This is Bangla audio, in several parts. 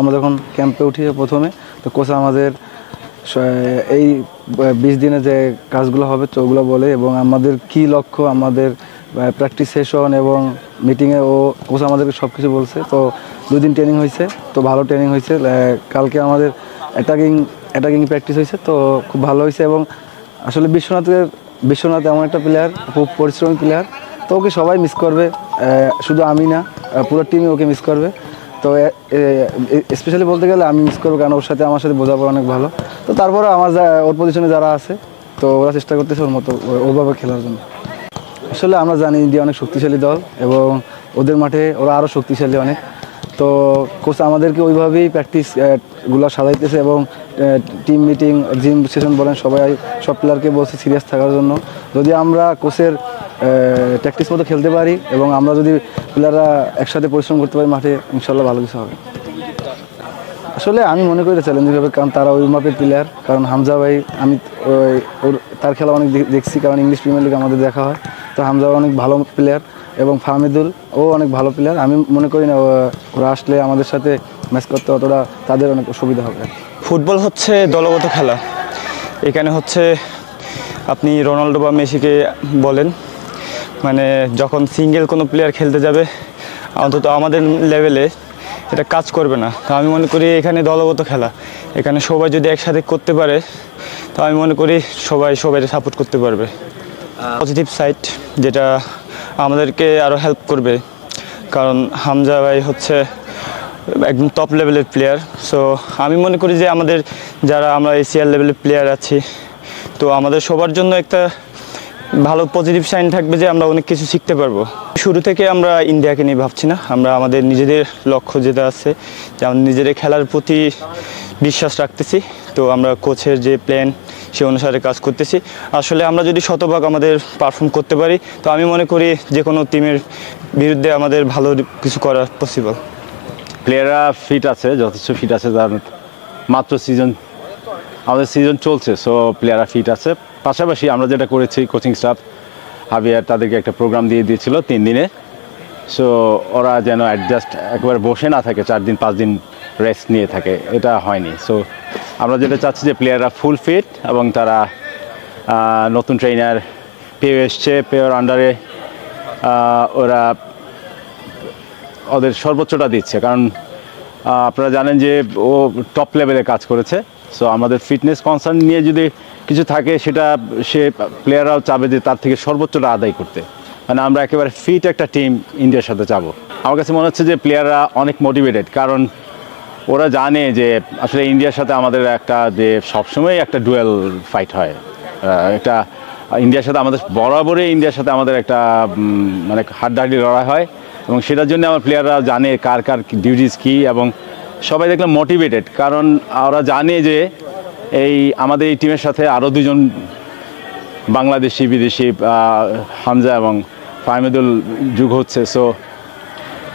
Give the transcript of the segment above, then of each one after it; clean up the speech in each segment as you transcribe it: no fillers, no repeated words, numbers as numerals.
আমরা যখন ক্যাম্পে উঠি প্রথমে, তো কোচ আমাদের এই 20 দিনে যে কাজগুলো হবে তো ওগুলো বলে, এবং আমাদের কি লক্ষ্য, আমাদের প্র্যাকটিস সেশন এবং মিটিংয়ে কোচ আমাদেরকে সব কিছু বলছে। তো 2 দিন ট্রেনিং হয়েছে, তো ভালো ট্রেনিং হয়েছে। কালকে আমাদের অ্যাটাকিং প্র্যাকটিস হয়েছে, তো খুব ভালো হয়েছে। এবং আসলে বিশ্বনাথ এমন একটা প্লেয়ার, খুব পরিশ্রমী প্লেয়ার, তো ওকে সবাই মিস করবে, শুধু আমি না, পুরো টিমই ওকে মিস করবে। তো স্পেশালি বলতে গেলে আমি মিস করবো, কারণ ওর সাথে আমার সাথে বোঝাপড়া অনেক ভালো। তো তারপরে ওর পজিশনে যারা আছে, তো ওরা চেষ্টা করতেছে ওর মতো ওভাবে খেলার জন্য। আসলে আমরা জানি ইন্ডিয়া অনেক শক্তিশালী দল, এবং ওদের মাঠে ওরা আরও শক্তিশালী অনেক। তো কোচ আমাদেরকে ওইভাবেই প্র্যাকটিসগুলো সাজাইতেছে, এবং টিম মিটিং, জিম সেশন বলেন, সব প্লেয়ারকে বলছে সিরিয়াস থাকার জন্য। যদি আমরা কোচের প্র্যাকটিস মতো খেলতে পারি, এবং আমরা যদি প্লেয়াররা একসাথে পরিশ্রম করতে পারি মাঠে, ইনশাল্লাহ ভালো কিছু হবে। আসলে আমি মনে করি চ্যালেঞ্জিং হবে, কারণ তারা ওই মাপের প্লেয়ার। কারণ হামজা ভাই, আমি তার খেলা অনেক দেখছি, কারণ ইংলিশ প্রিমিয়ার লিগ আমাদের দেখা হয়। তো হামজা অনেক ভালো প্লেয়ার, এবং ফাহমিদুল অনেক ভালো প্লেয়ার। আমি মনে করি না ওরা আসলে আমাদের সাথে ম্যাচ করতে অতটা তাদের অনেক সুবিধা হবে। ফুটবল হচ্ছে দলগত খেলা। এখানে হচ্ছে আপনি রোনাল্ডো বা মেসিকে বলেন, মানে যখন সিঙ্গেল কোনো প্লেয়ার খেলতে যাবে, অন্তত আমাদের লেভেলে এটা কাজ করবে না। তো আমি মনে করি এখানে দলগত খেলা, এখানে সবাই যদি একসাথে করতে পারে, তো আমি মনে করি সবাই সাপোর্ট করতে পারবে। পজিটিভ সাইড যেটা আমাদেরকে আরও হেল্প করবে, কারণ হামজা ভাই হচ্ছে একদম টপ লেভেলের প্লেয়ার। সো আমি মনে করি যে আমরা এশিয়ার লেভেলের প্লেয়ার আছি, তো আমাদের সবার জন্য একটা ভালো পজিটিভ সাইন থাকবে যে আমরা অনেক কিছু শিখতে পারবো। শুরু থেকে আমরা ইন্ডিয়াকে নিয়ে ভাবছি না, আমরা আমাদের নিজেদের লক্ষ্য যেটা আছে, যে আমাদের নিজেদের খেলার প্রতি বিশ্বাস রাখতেছি। তো আমরা কোচের যে প্ল্যান সে অনুসারে কাজ করতেছি। আসলে আমরা যদি শতভাগ আমাদের পারফর্ম করতে পারি, তো আমি মনে করি যে কোনো টিমের বিরুদ্ধে আমাদের ভালো কিছু করা পসিবল। প্লেয়াররা ফিট আছে, যথেষ্ট ফিট আছে। মাত্র আমাদের সিজন চলছে, সো প্লেয়াররা ফিট আছে। পাশাপাশি আমরা যেটা করেছি, কোচিং স্টাফ হাবিয়ার তাদেরকে একটা প্রোগ্রাম দিয়ে দিয়েছিল 3 দিনে। সো ওরা যেন অ্যাডজাস্ট একবার বসে না থাকে, 4 দিন 5 দিন রেস্ট নিয়ে থাকে, এটা হয়নি। সো আমরা যেটা চাচ্ছি যে প্লেয়াররা ফুল ফিট, এবং তারা নতুন ট্রেনার পেয়ে এসছে, পেয়ের আন্ডারে ওরা ওদের সর্বোচ্চটা দিচ্ছে। কারণ আপনারা জানেন যে ও টপ লেভেলে কাজ করেছে। সো আমাদের ফিটনেস কনসার্ন নিয়ে যদি কিছু থাকে, সেটা প্লেয়াররাও চাবে যে তার থেকে সর্বোচ্চটা আদায় করতে। মানে আমরা একেবারে ফিট একটা টিম ইন্ডিয়ার সাথে যাবো। আমার কাছে মনে হচ্ছে যে প্লেয়াররা অনেক মোটিভেটেড, কারণ ওরা জানে যে আসলে ইন্ডিয়ার সাথে আমাদের যে সবসময় একটা ডুয়েল ফাইট হয়। ইন্ডিয়ার সাথে বরাবরই ইন্ডিয়ার সাথে আমাদের একটা মানে হাড্ডাহাড্ডি লড়াই হয়, এবং সেটার জন্য আমার প্লেয়াররা জানে কার ডিউটিস কী, এবং সবাই দেখলাম মোটিভেটেড। কারণ ওরা জানে যে আমাদের এই টিমের সাথে আরও 2 জন বাংলাদেশি বিদেশি, হামজা এবং ফাহমিদুল যুগ হচ্ছে। সো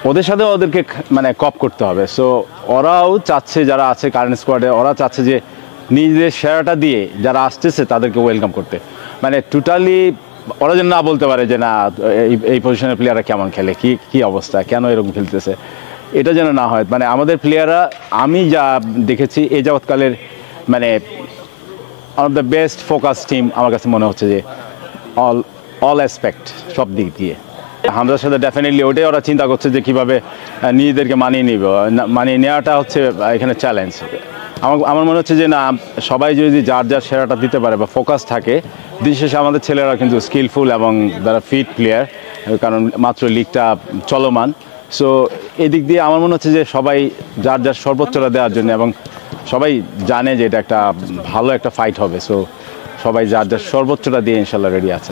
ওদের সাথে ওদেরকে মানে কপ করতে হবে। সো ওরাও চাচ্ছে, যারা আছে কারেন্ট স্কোয়াডে, ওরা চাচ্ছে যে নিজেদের সেরাটা দিয়ে যারা আসতেছে তাদেরকে ওয়েলকাম করতে। মানে টোটালি ওরা যেন না বলতে পারে যে না, এই পজিশনের প্লেয়াররা কেমন খেলে, কি অবস্থা, কেন এরকম খেলতেছে, এটা যেন না হয়। মানে আমাদের প্লেয়াররা, আমি যা দেখেছি এই যাবৎকালের, মানে one of the best focus team আমার কাছে মনে হচ্ছে, যে অল অ্যাসপেক্ট, সব দিক দিয়ে। হামজার সাথে ডেফিনেটলি ওটাই ওরা চিন্তা করছে যে কীভাবে নিজেদেরকে মানিয়ে নেওয়াটা হচ্ছে এখানে চ্যালেঞ্জ। আমার মনে হচ্ছে যে না, সবাই যদি যার সেরাটা দিতে পারে বা ফোকাস থাকে, দিন শেষে আমাদের ছেলেরা কিন্তু স্কিলফুল এবং তারা ফিট প্লেয়ার, কারণ মাত্র লিগটা চলমান। সো এদিক দিয়ে আমার মনে হচ্ছে যে সবাই যার সর্বোচ্চটা দেওয়ার জন্য, এবং সবাই জানে যে এটা একটা ভালো একটা ফাইট হবে। সো সবাই যার সর্বোচ্চটা দিয়ে ইনশাল্লাহ রেডি আছে।